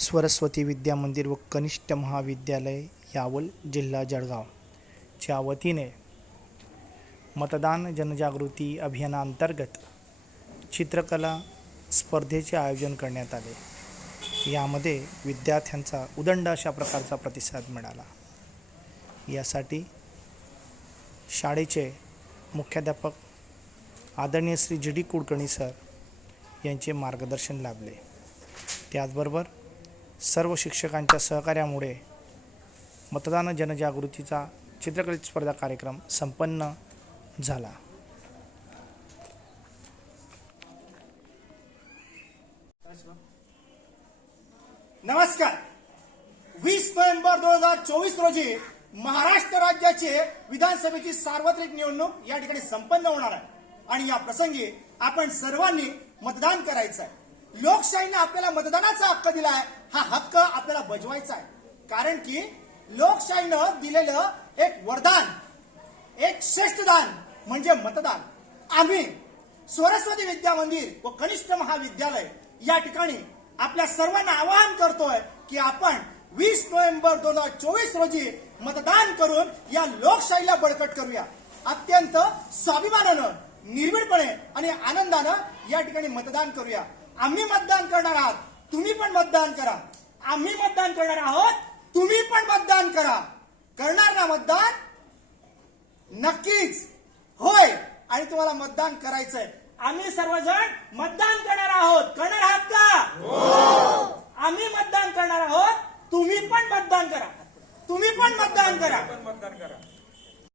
सरस्वती विद्या मंदिर व कनिष्ठ महाविद्यालय यावल जिल्हा जळगाव. च्या वतीने मतदान जनजागृती अभियानांतर्गत चित्रकला स्पर्धेचे आयोजन करण्यात आले. यामध्ये विद्यार्थ्यांचा उदंड अशा प्रकारचा प्रतिसाद मिळाला. यासाठी शाळेचे मुख्याध्यापक आदरणीय Shri G D Kulkarni sir यांचे मार्गदर्शन लाभले. त्याचबरोबर सर्व शिक्षकांच्या सहकार्यामुळे मतदान जनजागृतीचा चित्रकलेत स्पर्धा कार्यक्रम संपन्न झाला. नमस्कार. वीस नोव्हेंबर दोन हजार चोवीस रोजी महाराष्ट्र राज्याचे विधानसभेची सार्वत्रिक निवडणूक या ठिकाणी संपन्न होणार आहे. आणि या प्रसंगी आपण सर्वांनी मतदान करायचं आहे लोकशाहीने आपल्याला मतदानाचा हक्क दिलाय. हा हक्क आपल्याला बजवायचा आहे. कारण की लोकशाहीनं दिलेलं एक वरदान एक श्रेष्ठ दान म्हणजे मतदान. आम्ही सरस्वती विद्या मंदिर व कनिष्ठ महाविद्यालय या ठिकाणी आपल्या सर्वांना आवाहन करतोय की आपण वीस नोव्हेंबर दोन हजार चोवीस रोजी मतदान करून या लोकशाहीला बळकट करूया. अत्यंत स्वाभिमानानं निर्भीडपणे आणि आनंदानं या ठिकाणी मतदान करूया. आम्ही मतदान करणार आहात. तुम्ही पण मतदान करा. आम्ही मतदान करणार आहोत तुम्ही पण मतदान करा. करणार ना मतदान? नक्कीच. होय. आणि तुम्हाला मतदान करायचंय. आम्ही सर्वजण मतदान करणार आहोत. करणार आहात का? हो. आम्ही मतदान करणार आहोत. तुम्ही पण मतदान करा. तुम्ही पण मतदान करा. मतदान करा.